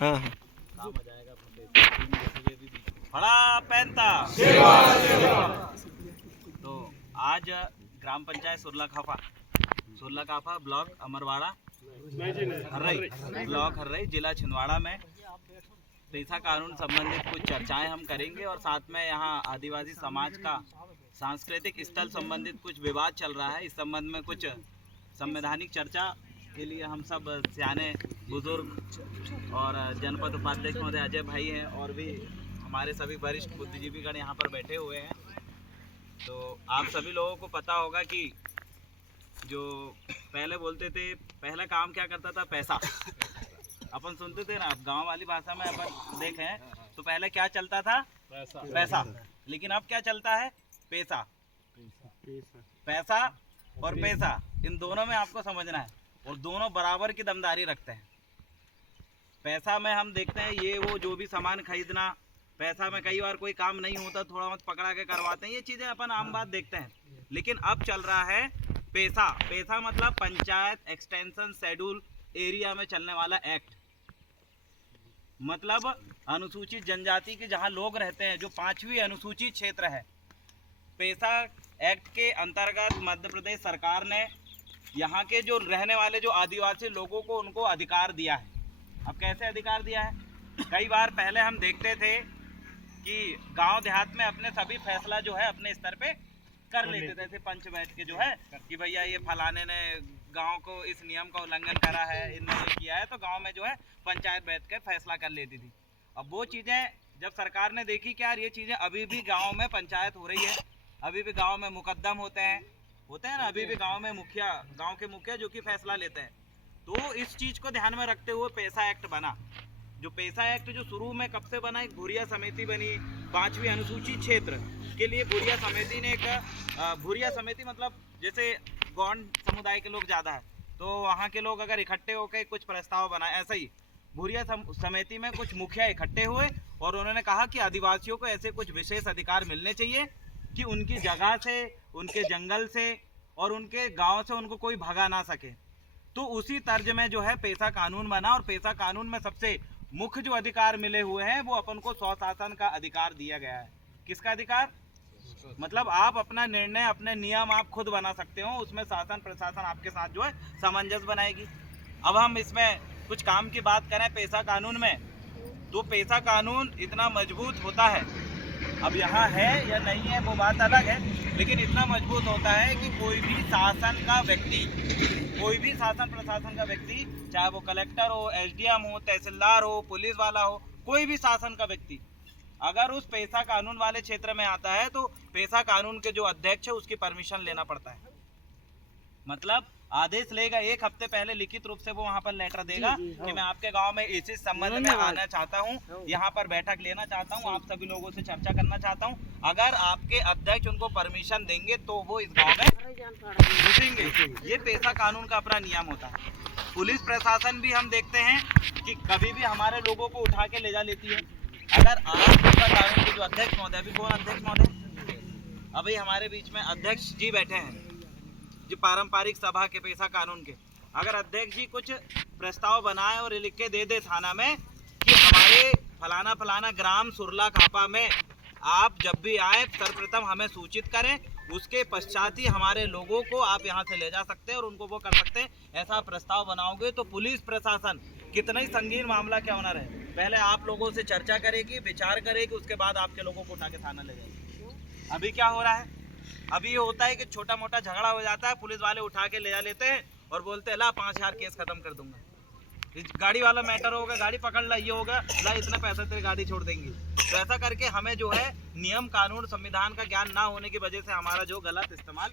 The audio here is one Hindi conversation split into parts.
हाँ काम आ जाएगा। बड़ा पहनता तो आज ग्राम पंचायत सुरला खाफा ब्लॉक अमरवाड़ा हर्रई ब्लॉक हर्रई जिला छिंदवाड़ा में पेशा कानून संबंधित कुछ चर्चाएं हम करेंगे और साथ में यहाँ आदिवासी समाज का सांस्कृतिक स्थल संबंधित कुछ विवाद चल रहा है। इस संबंध में कुछ संवैधानिक चर्चा के लिए हम सब सियाने बुजुर्ग और जनपद उपाध्यक्ष महोदय अजय भाई हैं और भी हमारे सभी वरिष्ठ बुद्धिजीवीगण यहाँ पर बैठे हुए हैं। तो आप सभी लोगों को पता होगा कि जो पहले बोलते थे, पहले काम क्या करता था, पैसा। अपन सुनते थे ना, गांव वाली भाषा में अपन देखें तो पहले क्या चलता था, पैसा। लेकिन अब क्या चलता है, पैसा। पैसा और पैसा, इन दोनों में आपको समझना है और दोनों बराबर की दमदारी रखते हैं। पैसा में हम देखते हैं ये वो जो भी सामान खरीदना, पैसा में कई बार कोई काम नहीं होता, थोड़ा बहुत पकड़ा के करवाते हैं, ये चीज़ें अपन आम बात देखते हैं। लेकिन अब चल रहा है पैसा। पैसा मतलब पंचायत एक्सटेंशन शेड्यूल एरिया में चलने वाला एक्ट, मतलब अनुसूचित जनजाति के जहां लोग रहते हैं, जो 5वीं अनुसूचित क्षेत्र है। पैसा एक्ट के अंतर्गत मध्य प्रदेश सरकार ने यहाँ के जो रहने वाले जो आदिवासी लोगों को उनको अधिकार दिया है। अब कैसे अधिकार दिया है, कई बार पहले हम देखते थे कि गांव देहात में अपने सभी फैसला जो है अपने स्तर पे कर लेते थे। पंच बैठ के जो है कि भैया ये फलाने ने गांव को इस नियम का उल्लंघन करा है, इनने ये किया है, तो गांव में जो है पंचायत बैठ कर फैसला कर लेती थी। अब वो चीज़ें जब सरकार ने देखी कि यार ये चीज़ें अभी भी गाँव में पंचायत हो रही है, अभी भी गाँव में मुकदम होते हैं ना, अभी भी गाँव में गाँव के मुखिया जो कि फैसला लेते हैं। तो इस चीज़ को ध्यान में रखते हुए पैसा एक्ट बना। जो पैसा एक्ट जो शुरू में कब से बना, एक भूरिया समिति बनी 5वीं अनुसूचित क्षेत्र के लिए। भूरिया समिति ने एक भूरिया समिति मतलब जैसे गौंड समुदाय के लोग ज़्यादा है तो वहाँ के लोग अगर इकट्ठे होकर कुछ प्रस्ताव बनाए, ऐसा ही भूरिया समिति में कुछ मुखिया इकट्ठे हुए और उन्होंने कहा कि आदिवासियों को ऐसे कुछ विशेष अधिकार मिलने चाहिए कि उनकी जगह से, उनके जंगल से और उनके गाँव से उनको कोई भगा ना सके। तो उसी तर्ज में जो है पैसा कानून बना और पैसा कानून में सबसे मुख्य जो अधिकार मिले हुए हैं वो अपन को स्वशासन का अधिकार दिया गया है। किसका अधिकार, मतलब आप अपना निर्णय, अपने नियम आप खुद बना सकते हो, उसमें शासन प्रशासन आपके साथ जो है सामंजस्य बनाएगी। अब हम इसमें कुछ काम की बात करें पैसा कानून में, तो पैसा कानून इतना मजबूत होता है, अब यहाँ है या नहीं है वो बात अलग है, लेकिन इतना मजबूत होता है कि कोई भी शासन का व्यक्ति, कोई भी शासन प्रशासन का व्यक्ति, चाहे वो कलेक्टर हो, एसडीएम हो, तहसीलदार हो, पुलिस वाला हो, कोई भी शासन का व्यक्ति अगर उस पैसा कानून वाले क्षेत्र में आता है तो पैसा कानून के जो अध्यक्ष है उसकी परमिशन लेना पड़ता है। मतलब आदेश लेगा, 1 हफ्ते पहले लिखित रूप से वो वहाँ पर लेटर देगा कि मैं आपके गांव में इसी संबंध में आना चाहता हूँ, यहाँ पर बैठक लेना चाहता हूँ, आप सभी लोगों से चर्चा करना चाहता हूँ। अगर आपके अध्यक्ष उनको परमिशन देंगे तो वो इस गांव में घुसेंगे। ये पैसा कानून का अपना नियम होता है। पुलिस प्रशासन भी हम देखते हैं कि कभी भी हमारे लोगों को उठा के ले जा लेती है। अगर आप पैसा कानून के जो अध्यक्ष महोदय, अभी कौन अध्यक्ष महोदय, अभी हमारे बीच में अध्यक्ष जी बैठे हैं जो पारंपरिक सभा के पैसा कानून के, अगर अध्यक्ष जी कुछ प्रस्ताव बनाए और लिख के दे दे थाना में कि हमारे फलाना फलाना ग्राम सुरला खापा में आप जब भी आए सर्वप्रथम हमें सूचित करें, उसके पश्चात ही हमारे लोगों को आप यहाँ से ले जा सकते हैं और उनको वो कर सकते हैं, ऐसा प्रस्ताव बनाओगे तो पुलिस प्रशासन कितना ही संगीन मामला क्यों ना रहे, पहले आप लोगों से चर्चा करेगी, विचार करेगी, उसके बाद आपके लोगों को उठा के थाना ले जाएगी। अभी क्या हो रहा है, अभी ये होता है कि छोटा मोटा झगड़ा हो जाता है, पुलिस वाले उठा के ले जा लेते हैं और बोलते हैं ला 5000 केस खत्म कर दूंगा, गाड़ी वाला मैटर होगा, गाड़ी पकड़ ला, ये होगा ला इतने पैसे तेरी गाड़ी छोड़ देंगी। तो ऐसा करके हमें जो है नियम कानून संविधान का ज्ञान ना होने की वजह से हमारा जो गलत इस्तेमाल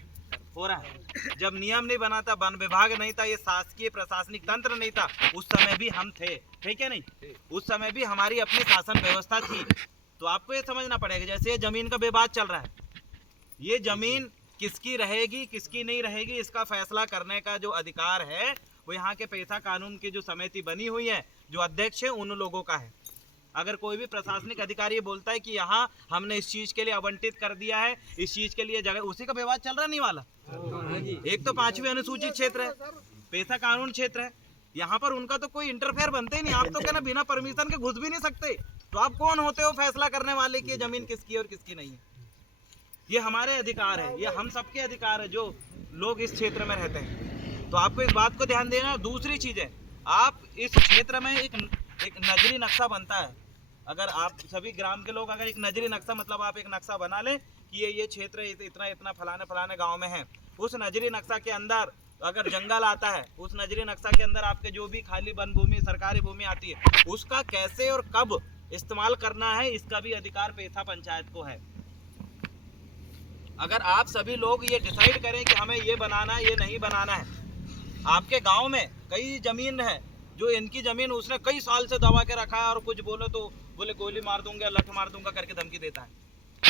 हो रहा है। जब नियम नहीं बना था, वन विभाग नहीं था, ये शासकीय प्रशासनिक तंत्र नहीं था, उस समय भी हम थे, ठीक है नहीं, उस समय भी हमारी अपनी शासन व्यवस्था थी। तो आपको ये समझना पड़ेगा, जैसे ये जमीन का विवाद चल रहा है, ये जमीन किसकी रहेगी किसकी नहीं रहेगी इसका फैसला करने का जो अधिकार है वो यहाँ के पैसा कानून की जो समिति बनी हुई है, जो अध्यक्ष है उन लोगों का है। अगर कोई भी प्रशासनिक अधिकारी बोलता है कि यहाँ हमने इस चीज के लिए आवंटित कर दिया है, इस चीज के लिए जगह, उसी का विवाद चल रहा नहीं वाला। एक तो 5वीं अनुसूचित क्षेत्र है, पैसा कानून क्षेत्र है, यहाँ पर उनका तो कोई इंटरफेयर बनते ही नहीं। आप तो क्या ना बिना परमिशन के घुस भी नहीं सकते। तो आप कौन होते हो फैसला करने वाले कि ये जमीन किसकी है और किसकी नहीं है? ये हमारे अधिकार है, ये हम सबके अधिकार है जो लोग इस क्षेत्र में रहते हैं। तो आपको इस बात को ध्यान देना। दूसरी चीज है, आप इस क्षेत्र में एक नजरी नक्शा बनता है। अगर आप सभी ग्राम के लोग अगर एक नजरी नक्शा, मतलब आप एक नक्शा बना लें कि ये क्षेत्र इतना इतना फलाने फलाने गांव में है, उस नजरी नक्शा के अंदर अगर जंगल आता है, उस नजरी नक्शा के अंदर आपके जो भी खाली वन भूमि, सरकारी भूमि आती है, उसका कैसे और कब इस्तेमाल करना है, इसका भी अधिकार पेसा पंचायत को है। अगर आप सभी लोग ये डिसाइड करें कि हमें ये बनाना है, ये नहीं बनाना है। आपके गांव में कई जमीन है जो इनकी जमीन उसने कई साल से दबा के रखा है, और कुछ बोलो तो बोले गोली मार दूंगा, लठ मार दूंगा करके धमकी देता है।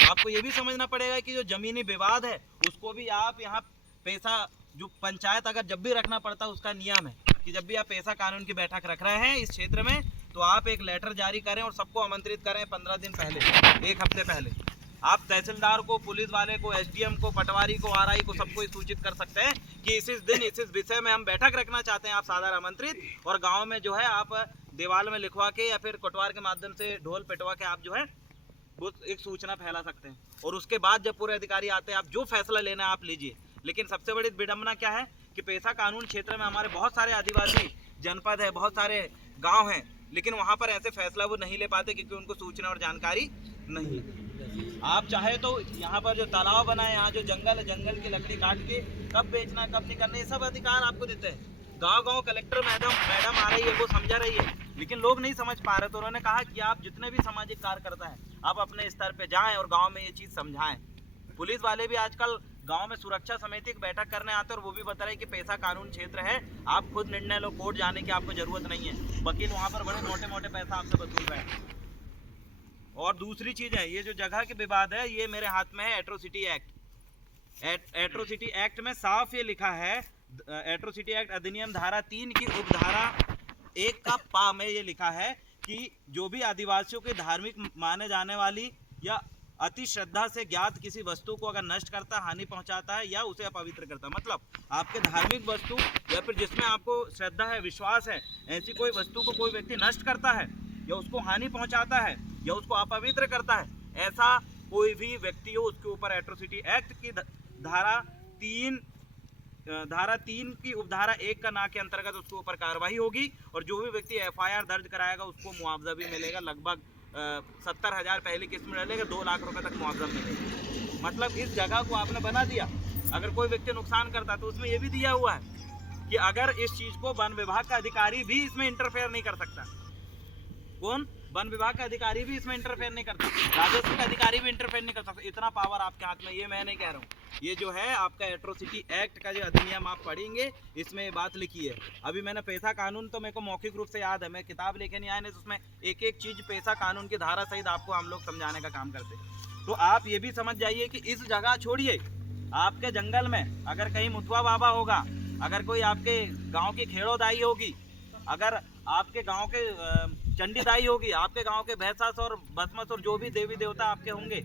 आपको ये भी समझना पड़ेगा कि जो जमीनी विवाद है उसको भी आप यहाँ पैसा जो पंचायत अगर जब भी रखना पड़ता है, उसका नियम है कि जब भी आप पैसा कानून की बैठक रख रहे हैं इस क्षेत्र में, तो आप एक लेटर जारी करें और सबको आमंत्रित करें 15 दिन पहले, एक हफ्ते पहले। आप तहसीलदार को, पुलिस वाले को, एसडीएम को, पटवारी को, आरआई को, सबको सूचित कर सकते हैं कि इस दिन इस विषय में हम बैठक रखना चाहते हैं, आप साधारण आमंत्रित। और गांव में जो है आप दीवार में लिखवा के या फिर कोटवार के माध्यम से ढोल पिटवा के आप जो है वो एक सूचना फैला सकते हैं। और उसके बाद जब पूरे अधिकारी आते हैं, आप जो फैसला लेना है आप लीजिए। लेकिन सबसे बड़ी विडंबना क्या है कि पैसा कानून क्षेत्र में हमारे बहुत सारे आदिवासी जनपद है, बहुत सारे गाँव हैं, लेकिन वहाँ पर ऐसे फैसला वो नहीं ले पाते क्योंकि उनको सूचना और जानकारी नहीं है। आप चाहे तो यहाँ पर जो तालाब बना है, यहाँ जो जंगल है, जंगल की लकड़ी काट के कब बेचना कब नहीं करना, ये सब अधिकार आपको देते हैं। गांव-गांव कलेक्टर मैडम आ रही है, वो समझा रही है, लेकिन लोग नहीं समझ पा रहे। तो उन्होंने कहा कि आप जितने भी सामाजिक कार्य करता है, आप अपने स्तर पे जाएं और गांव में ये चीज़ समझाएं। पुलिस वाले भी आजकल गांव में सुरक्षा समिति की बैठक करने आते हैं और वो भी बता रहे हैं कि पैसा कानून क्षेत्र है, आप खुद निर्णय लो, कोर्ट जाने की आपको जरूरत नहीं है। वकील वहाँ पर बड़े मोटे मोटे पैसा आपसे वसूल रहे हैं। और दूसरी चीज़ है, ये जो जगह के विवाद है, ये मेरे हाथ में है एट्रोसिटी एक्ट। एट्रोसिटी एक्ट में साफ ये लिखा है, एट्रोसिटी एक्ट अधिनियम धारा 3 की उपधारा 1 का पा में ये लिखा है कि जो भी आदिवासियों के धार्मिक माने जाने वाली या अति श्रद्धा से ज्ञात किसी वस्तु को अगर नष्ट करता, हानि पहुंचाता है या उसे अपवित्र करता, मतलब आपके धार्मिक वस्तु या फिर जिसमें आपको श्रद्धा है, विश्वास है, ऐसी कोई वस्तु को कोई व्यक्ति नष्ट करता है या उसको हानि पहुंचाता है या उसको अपवित्र करता है, ऐसा कोई भी व्यक्ति हो, उसके ऊपर एट्रोसिटी एक्ट की धारा 3 की उपधारा 1 का ना के अंतर्गत उसके ऊपर कार्रवाई होगी। और जो भी व्यक्ति एफआईआर दर्ज कराएगा उसको मुआवजा भी मिलेगा, लगभग 70,000 पहली किस्त में डलेगा, 2 लाख रुपए तक मुआवजा मिलेगा। मतलब इस जगह को आपने बना दिया, अगर कोई व्यक्ति नुकसान करता तो उसमें यह भी दिया हुआ है कि अगर इस चीज को वन विभाग का अधिकारी भी इसमें इंटरफेयर नहीं कर सकता। कौन? वन विभाग का अधिकारी भी इसमें इंटरफेयर नहीं कर सकता, राजस्व का अधिकारी भी इंटरफेयर नहीं कर सकता। इतना पावर आपके हाथ में, ये मैं नहीं कह रहा हूँ, ये जो है आपका एट्रोसिटी एक्ट का जो अधिनियम आप पढ़ेंगे, इसमें ये बात लिखी है। अभी मैंने पैसा कानून तो मेरे को मौखिक रूप से याद है, मैं किताब लेके नहीं आया, नहीं तो उसमें एक एक चीज पैसा कानून की धारा सहित आपको हम लोग समझाने का काम करते हैं। तो आप ये भी समझ जाइए कि इस जगह छोड़िए, आपके जंगल में अगर कहीं मुथुआ बाबा होगा, अगर कोई आपके गाँव की खेड़ोदाई होगी, अगर आपके गाँव के चंडीदाई होगी, आपके गांव के भैंसास और बसमस और जो भी देवी देवता आपके होंगे,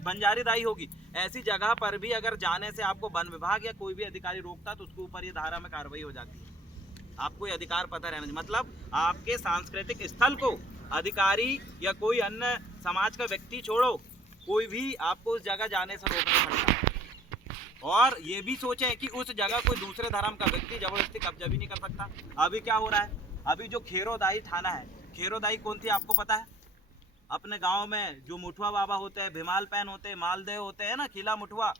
बंजारी दाई होगी, ऐसी जगह पर भी अगर जाने से आपको वन विभाग या कोई भी अधिकारी रोकता तो उसके ऊपर ये धारा में कार्रवाई हो जाती है। आपको ये अधिकार पता रहना चाहिए। मतलब आपके सांस्कृतिक स्थल को अधिकारी या कोई अन्य समाज का व्यक्ति छोड़ो, कोई भी आपको उस जगह जाने से रोक नहीं सकता। और ये भी सोचें कि उस जगह कोई दूसरे धर्म का व्यक्ति जबरदस्ती कब्जा भी नहीं कर सकता। अभी क्या हो रहा है, अभी जो खेरोदाई थाना है, खेरोदाई कौन थी आपको पता है? अपने गांव में जो मुठुआ बाबा होते हैं, भिमाल पैन होते हैं, मालदेव होते हैं ना, खिला मुठुआ,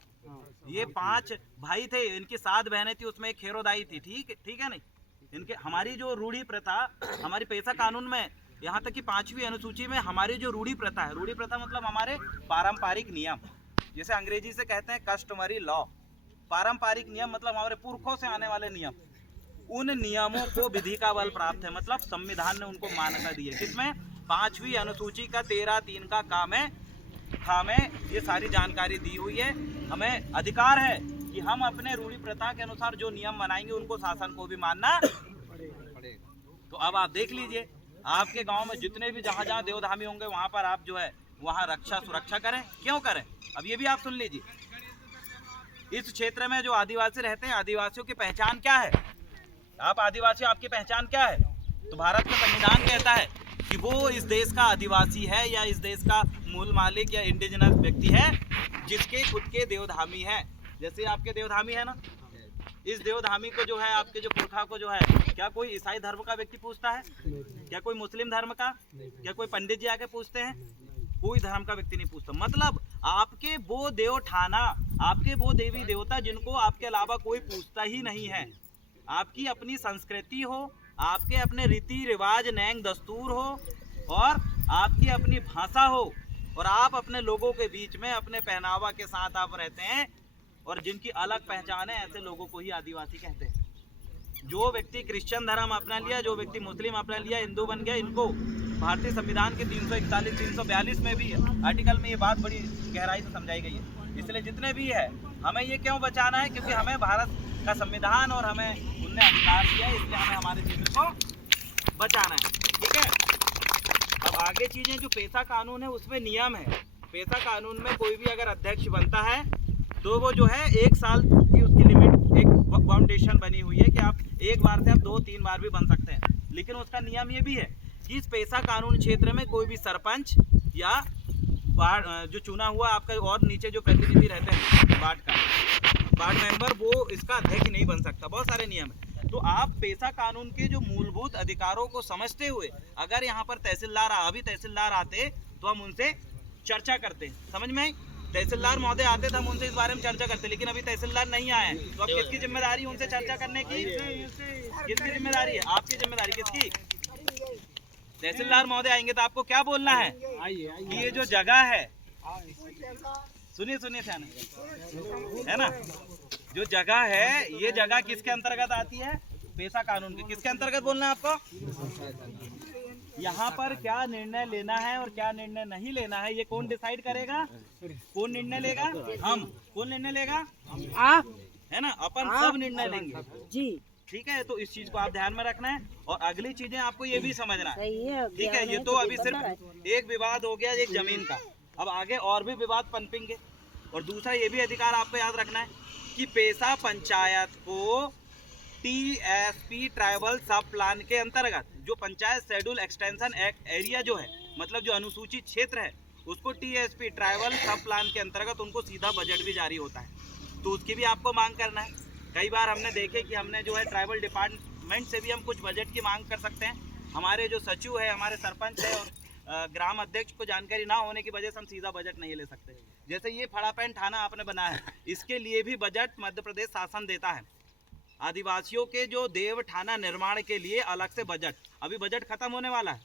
ये 5 भाई थे, इनकी 7 बहनें थी, उसमें एक खेरोदाई थी। ठीक है नहीं, इनके हमारी जो रूढ़ी प्रथा, हमारी पैसा कानून में यहाँ तक कि 5वीं अनुसूची में हमारी जो रूढ़ी प्रथा है, रूढ़ी प्रथा मतलब हमारे पारंपरिक नियम, जैसे अंग्रेजी से कहते हैं कस्टमरी लॉ। पारंपरिक नियम मतलब हमारे पुरखों से आने वाले नियम, उन नियमों को विधि का बल प्राप्त है, मतलब संविधान ने उनको मान्यता दी है। किसमें? 5वीं अनुसूची का 13(3) का काम है, हमें ये सारी जानकारी दी हुई है। हमें अधिकार है कि हम अपने रूढ़ी प्रथा के अनुसार जो नियम बनाएंगे उनको शासन को भी मानना पड़ेगा। तो अब आप देख लीजिए, आपके गांव में जितने भी जहाँ देवधामी होंगे वहाँ पर आप जो है वहाँ रक्षा सुरक्षा करें। क्यों करें? अब ये भी आप सुन लीजिए। इस क्षेत्र में जो आदिवासी रहते हैं, आदिवासियों की पहचान क्या है? आप आदिवासी, आपकी पहचान क्या है? तो भारत का संविधान कहता है कि वो इस देश का आदिवासी है या इस देश का मूल मालिक या इंडिजिनस व्यक्ति है जिसके खुद के देवधामी है। जैसे आपके देवधामी है ना, इस देवधामी को जो है, आपके जो पुरखा को जो है, क्या कोई ईसाई धर्म का व्यक्ति पूछता है? क्या कोई मुस्लिम धर्म का? क्या कोई पंडित जी आके पूछते हैं? कोई धर्म का व्यक्ति नहीं पूछता। मतलब आपके वो देव ठाना, आपके वो देवी देवता जिनको आपके अलावा कोई पूछता ही नहीं है। आपकी अपनी संस्कृति हो, आपके अपने रीति रिवाज नैंग दस्तूर हो, और आपकी अपनी भाषा हो, और आप अपने लोगों के बीच में अपने पहनावा के साथ आप रहते हैं, और जिनकी अलग पहचान है, ऐसे लोगों को ही आदिवासी कहते हैं। जो व्यक्ति क्रिश्चियन धर्म अपना लिया, जो व्यक्ति मुस्लिम अपना लिया, हिंदू बन गया, इनको भारतीय संविधान के 341, 342 में भी आर्टिकल में ये बात बड़ी गहराई से समझाई गई है। इसलिए जितने भी है, हमें ये क्यों बचाना है? क्योंकि हमें भारत का संविधान और हमें उनने अधिकार दिया है, इसलिए हमें हमारे क्षेत्र को बचाना है। ठीक है, अब आगे चीजें, जो पेशा कानून है उसमें नियम है। पेशा कानून में कोई भी अगर अध्यक्ष बनता है तो वो जो है 1 साल की उसकी लिमिट, एक फाउंडेशन बनी हुई है कि आप एक बार से आप 2-3 बार भी बन सकते हैं। लेकिन उसका नियम ये भी है कि इस पेशा कानून क्षेत्र में कोई भी सरपंच या जो चुना हुआ आपका और नीचे जो प्रतिनिधि रहते हैं वार्ड मेंबर, वो इसका अध्यक्ष नहीं बन सकता। बहुत सारे नियम है। तो आप पेशा कानून के जो मूलभूत अधिकारों को समझते हुए, अगर यहाँ पर तहसीलदार, अभी तहसीलदार आते तो हम उनसे चर्चा करते। समझ में? तहसीलदार महोदय आते थे, हम उनसे इस बारे में चर्चा करते। लेकिन अभी तहसीलदार नहीं आए हैं, तो अब किसकी जिम्मेदारी है उनसे चर्चा करने की? किसकी जिम्मेदारी है? आपकी जिम्मेदारी। किसकी? तहसीलदार महोदय आएंगे तो आपको क्या बोलना है कि ये जो जगह है, सुनिए सियाने, है ना, जो जगह है, ये जगह किसके अंतर्गत आती है? पेशा कानून के। किसके अंतर्गत बोलना है आपको? यहाँ पर क्या निर्णय लेना है और क्या निर्णय नहीं लेना है, ये कौन डिसाइड करेगा? कौन निर्णय लेगा? हम। कौन निर्णय लेगा? आप, है ना, अपन सब निर्णय लेंगे जी। ठीक है, तो इस चीज को आप ध्यान में रखना है। और अगली चीजें आपको ये भी समझना है। सही है, ठीक है, ये तो अभी सिर्फ एक विवाद हो गया, एक जमीन का। अब आगे और भी विवाद पनपेंगे। और दूसरा ये भी अधिकार आपको याद रखना है कि पेशा पंचायत को TSP ट्राइबल सब प्लान के अंतर्गत, जो पंचायत शेड्यूल एक्सटेंशन एरिया जो है, मतलब जो अनुसूचित क्षेत्र है, उसको TSP ट्राइबल सब प्लान के अंतर्गत उनको सीधा बजट भी जारी होता है। तो उसकी भी आपको मांग करना है। कई बार हमने देखे कि हमने जो है ट्राइबल डिपार्टमेंट से भी हम कुछ बजट की मांग कर सकते हैं। हमारे जो सचिव है, हमारे सरपंच है और ग्राम अध्यक्ष को जानकारी ना होने की वजह से हम सीधा बजट नहीं ले सकते। जैसे ये फड़ापैन थाना आपने बनाया है, इसके लिए भी बजट मध्य प्रदेश शासन देता है। आदिवासियों के जो देव ठाना निर्माण के लिए अलग से बजट, अभी बजट खत्म होने वाला है।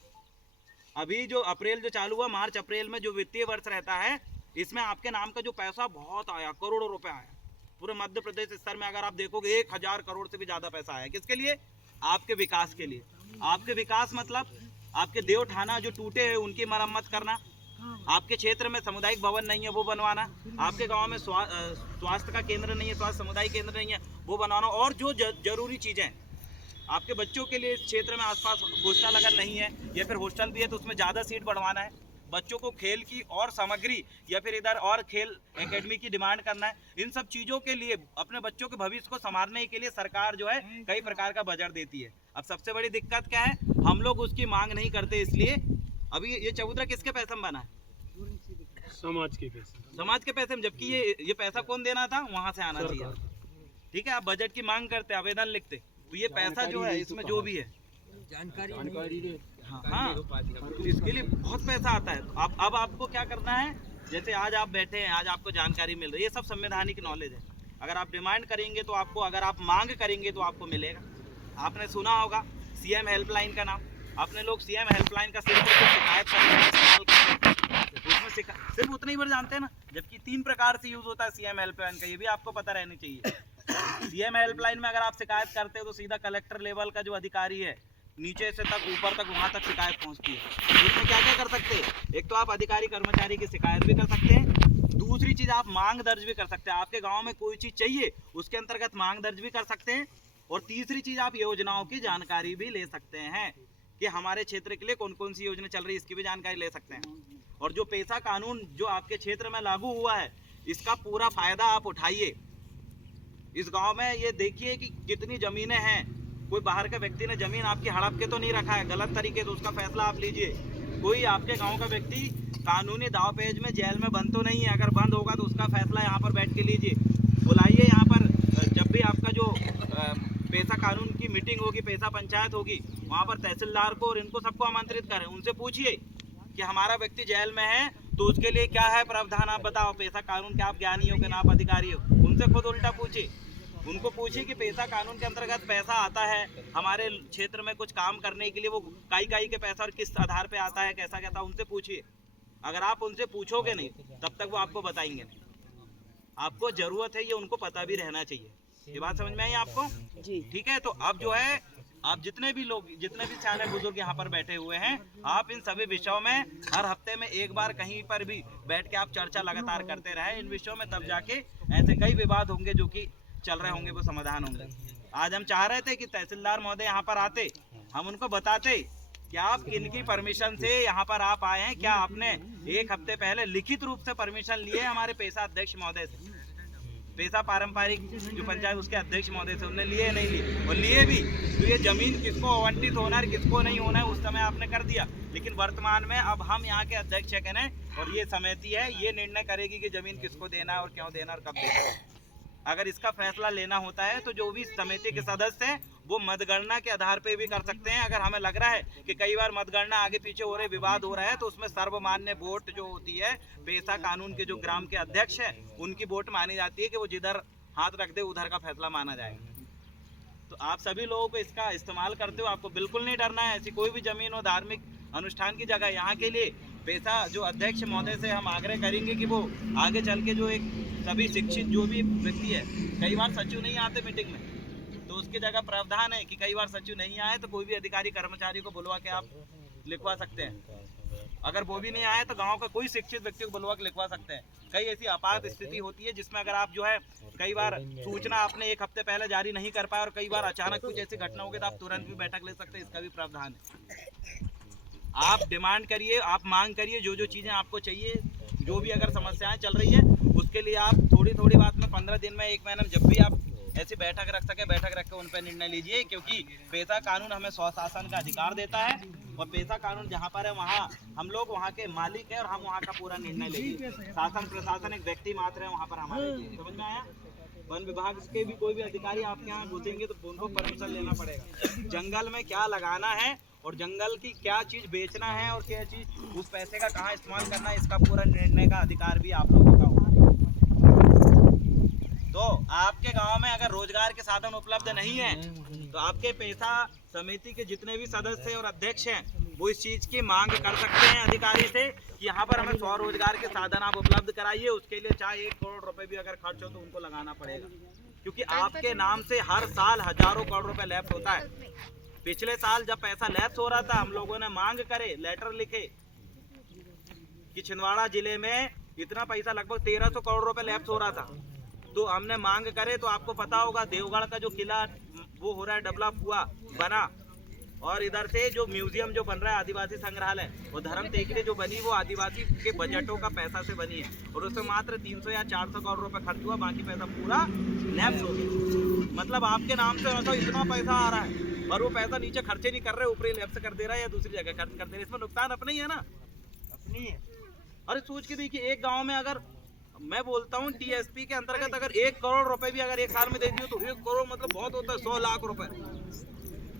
अभी जो अप्रैल जो चालू हुआ, मार्च अप्रैल में जो वित्तीय वर्ष रहता है, इसमें आपके नाम का जो पैसा बहुत आया, करोड़ों रुपए आया। पूरे मध्य प्रदेश स्तर में अगर आप देखोगे 1000 करोड़ से भी ज्यादा पैसा आया। किसके लिए? आपके विकास के लिए। आपके विकास मतलब आपके देव ठाना जो टूटे हैं उनकी मरम्मत करना, आपके क्षेत्र में सामुदायिक भवन नहीं है वो बनवाना, आपके गांव में स्वास्थ्य का केंद्र नहीं है, स्वास्थ्य सामुदायिक केंद्र नहीं है वो बनवाना, और जो जरूरी चीजें आपके बच्चों के लिए क्षेत्र में आसपास हॉस्टल अगर नहीं है या फिर हॉस्टल भी है तो उसमें ज़्यादा सीट बढ़वाना है, बच्चों को खेल की और सामग्री या फिर इधर और खेल एकेडमी की डिमांड करना है। इन सब चीज़ों के लिए, अपने बच्चों के भविष्य को संवारने के लिए सरकार जो है कई प्रकार का बजट देती है। अब सबसे बड़ी दिक्कत क्या है? हम लोग उसकी मांग नहीं करते। इसलिए अभी ये चबूतरा किसके पैसे में बना है? समाज के पैसे। समाज के पैसे में, जबकि ये पैसा कौन देना था? वहाँ से आना चाहिए। ठीक है, आप बजट की मांग करते, आवेदन लिखते, तो ये पैसा जो है इसमें जो भी है जानकारी हाँ, तो इसके लिए बहुत पैसा आता है। तो अब आपको क्या करना है? जैसे आज आप बैठे हैं, आज आपको जानकारी मिल रही है, ये सब संवैधानिक नॉलेज है। अगर आप डिमांड करेंगे तो आपको, अगर आप मांग करेंगे तो आपको मिलेगा। आपने सुना होगा CM हेल्पलाइन का नाम, अपने लोग CM हेल्पलाइन का सिर्फ शिकायत करने का इस्तेमाल करते हैं, उसमें सिर्फ उतना ही बार जानते हैं ना, जबकि 3 प्रकार से यूज होता है CM हेल्पलाइन का, ये भी आपको पता रहनी चाहिए। CM हेल्पलाइन में अगर आप शिकायत करते हो तो सीधा कलेक्टर लेवल का जो अधिकारी है, नीचे से तक ऊपर तक, वहां तक शिकायत पहुंचती है। इसमें क्या क्या कर सकते हैं? एक तो आप अधिकारी कर्मचारी की शिकायत भी कर सकते हैं, दूसरी चीज आप मांग दर्ज भी कर सकते हैं। आपके गांव में कोई चीज चाहिए उसके अंतर्गत मांग दर्ज भी कर सकते हैं, और तीसरी चीज आप योजनाओं की जानकारी भी ले सकते हैं कि हमारे क्षेत्र के लिए कौन कौन सी योजना चल रही है, इसकी भी जानकारी ले सकते हैं। और जो पेशा कानून जो आपके क्षेत्र में लागू हुआ है, इसका पूरा फायदा आप उठाइए। इस गांव में ये देखिए कि कितनी जमीनें हैं, कोई बाहर का व्यक्ति ने जमीन आपकी हड़प के तो नहीं रखा है गलत तरीके, तो उसका फैसला आप लीजिए। कोई आपके गांव का व्यक्ति कानूनी दावपेच में जेल में बंद तो नहीं है, अगर बंद होगा तो उसका फैसला यहाँ पर बैठ के लीजिए। बुलाइए यहाँ पर, जब भी आपका जो पैसा कानून की मीटिंग होगी, पैसा पंचायत होगी, वहाँ पर तहसीलदार को और इनको सबको आमंत्रित करें। उनसे पूछिए कि हमारा व्यक्ति जेल में है तो उसके लिए क्या है प्रावधान, आप बताओ। पैसा कानून के आप ज्ञानी हो कि ना आप अधिकारी हो, उनसे खुद उल्टा पूछिए। उनको पूछिए कि पैसा कानून के अंतर्गत पैसा आता है हमारे क्षेत्र में कुछ काम करने के लिए, वो काई के पैसा और किस आधार पे आता है, कैसा कहता है, उनसे पूछिए। अगर आप उनसे पूछोगे नहीं तब तक वो आपको बताएंगे नहीं। आपको जरूरत है, ये उनको पता भी रहना चाहिए। ये बात समझ में आई आपको? जी ठीक है। तो अब जो है, आप जितने भी लोग, जितने भी सियाने बुजुर्ग यहाँ पर बैठे हुए हैं, आप इन सभी विषयों में हर हफ्ते में एक बार कहीं पर भी बैठ के आप चर्चा लगातार करते रहे इन विषयों में, तब जाके ऐसे कई विवाद होंगे जो कि चल रहे होंगे वो समाधान होंगे। आज हम चाह रहे थे कि तहसीलदार महोदय यहाँ पर आते, हम उनको बताते कि आप किनकी परमिशन से यहाँ पर आप आए हैं। क्या आपने एक हफ्ते पहले लिखित रूप से परमिशन लिए हमारे पैसा अध्यक्ष महोदय से, पैसा पारंपरिक जो पंचायत उसके अध्यक्ष महोदय से, उन्होंने लिए नहीं लिए? और लिए भी तो ये जमीन किसको आवंटित होना है किसको नहीं होना है उस समय आपने कर दिया। लेकिन वर्तमान में अब हम यहाँ के अध्यक्ष है और ये समिति है, ये निर्णय करेगी कि जमीन किसको देना है और क्यों देना और कब देना है। अगर इसका फैसला लेना होता है तो जो भी समिति के सदस्य हैं वो मतगणना के आधार पे भी कर सकते हैं। अगर हमें लग रहा है कि कई बार मतगणना आगे पीछे हो रहे, विवाद हो रहा है, तो उसमें सर्वमान्य वोट जो होती है, पैसा कानून के जो ग्राम के अध्यक्ष हैं उनकी वोट मानी जाती है कि वो जिधर हाथ रख दे उधर का फैसला माना जाएगा। तो आप सभी लोगों को इसका इस्तेमाल करते हो, आपको बिल्कुल नहीं डरना है। ऐसी कोई भी जमीन हो धार्मिक अनुष्ठान की जगह यहाँ के लिए पैसा जो अध्यक्ष महोदय से हम आग्रह करेंगे कि वो आगे चल के जो एक सभी शिक्षित जो भी व्यक्ति है, कई बार सचिव नहीं आते मीटिंग में, तो उसकी जगह प्रावधान है कि कई बार सचिव नहीं आए तो कोई भी अधिकारी कर्मचारी को बुलवा के आप लिखवा सकते हैं। अगर वो भी नहीं आए तो गांव का कोई शिक्षित व्यक्ति को बुलवा के लिखवा सकते हैं। कई ऐसी आपात स्थिति होती है जिसमें अगर आप जो है कई बार सूचना आपने एक हफ्ते पहले जारी नहीं कर पाए और कई बार अचानक कुछ ऐसी घटना हो गई तो आप तुरंत भी बैठक ले सकते हैं। इसका भी प्रावधान है। आप डिमांड करिए, आप मांग करिए, जो जो चीज़ें आपको चाहिए, जो भी अगर समस्याएं चल रही है उसके लिए आप थोड़ी थोड़ी बात में 15 दिन में, एक महीने में, जब भी आप ऐसी बैठक रख सके बैठक रख के उन पर निर्णय लीजिए। क्योंकि पैसा कानून हमें स्वशासन का अधिकार देता है और पैसा कानून जहाँ पर है वहाँ हम लोग वहाँ के मालिक है और हम वहाँ का पूरा निर्णय लेंगे। शासन प्रशासन एक व्यक्ति मात्र है वहाँ पर हमारे लिए। समझ में आया? वन विभाग के भी कोई भी अधिकारी आपके यहाँ घुसेंगे तो उनको परमिशन लेना पड़ेगा। जंगल में क्या लगाना है और जंगल की क्या चीज़ बेचना है और क्या चीज़ उस पैसे का कहाँ इस्तेमाल करना है, इसका पूरा निर्णय का अधिकार भी आप लोगों का होगा। तो आपके गांव में अगर रोजगार के साधन उपलब्ध नहीं है तो आपके पैसा समिति के जितने भी सदस्य और अध्यक्ष हैं वो इस चीज़ की मांग कर सकते हैं अधिकारी से कि यहाँ पर हमें स्वरोजगार के साधन आप उपलब्ध कराइए। उसके लिए चाहे 1 करोड़ रुपए भी अगर खर्च हो तो उनको लगाना पड़ेगा, क्योंकि आपके नाम से हर साल हजारों करोड़ रुपए लैप्स होता है। पिछले साल जब पैसा लैप्स हो रहा था हम लोगों ने मांग करे, लेटर लिखे कि छिंदवाड़ा जिले में इतना पैसा लगभग 1300 करोड़ रुपए लैप्स हो रहा था। तो हमने मांग करे तो आपको पता होगा देवगढ़ का जो किला वो हो रहा है, डेवलप हुआ, बना, और इधर से जो म्यूजियम जो बन रहा है आदिवासी संग्रहालय, वो धर्म टेकरी जो बनी वो आदिवासी के बजटों का पैसा से बनी है और उसमें मात्र 300 या 400 करोड़ रुपए खर्च हुआ, बाकी पैसा पूरा लैप्स हो गया। मतलब आपके नाम से मतलब इतना पैसा आ रहा है और वो पैसा नीचे खर्चे नहीं कर रहे, ऊपरी लैप्स कर दे रहा है या दूसरी जगह खर्च कर दे रहे हैं। इसमें नुकसान अपना ही है ना, अपनी है। अरे सोच के देखिए, एक गाँव में अगर मैं बोलता हूँ टीएसपी के अंतर्गत अगर 1 करोड़ रुपए भी अगर एक साल में दे दियो तो 1 करोड़ मतलब बहुत होता है, 100 लाख रुपए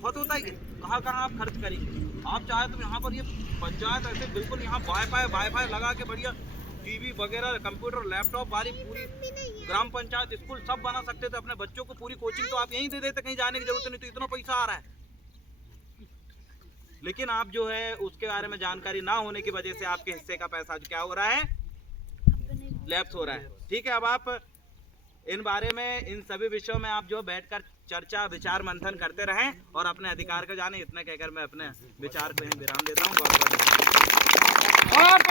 बहुत होता है। कहाँ कहाँ आप खर्च करेंगे? आप चाहे तो यहाँ पर ये पंचायत ऐसे बिल्कुल यहाँ वाईफाई लगा के बढ़िया टीवी वगैरह, कंप्यूटर, लैपटॉप वाली पूरी ग्राम पंचायत, स्कूल सब बना सकते थे। अपने बच्चों को पूरी कोचिंग तो आप यहीं दे देते, कहीं जाने की जरूरत नहीं, तो इतना पैसा आ रहा है। लेकिन आप जो है उसके बारे में जानकारी ना होने की वजह से आपके हिस्से का पैसा क्या हो रहा है, लैप्स हो रहा है। ठीक है, अब आप इन बारे में, इन सभी विषयों में आप जो बैठकर चर्चा विचार मंथन करते रहें और अपने अधिकार को जाने। इतना कहकर मैं अपने विचार को यहीं विराम देता हूँ। बहुत बहुत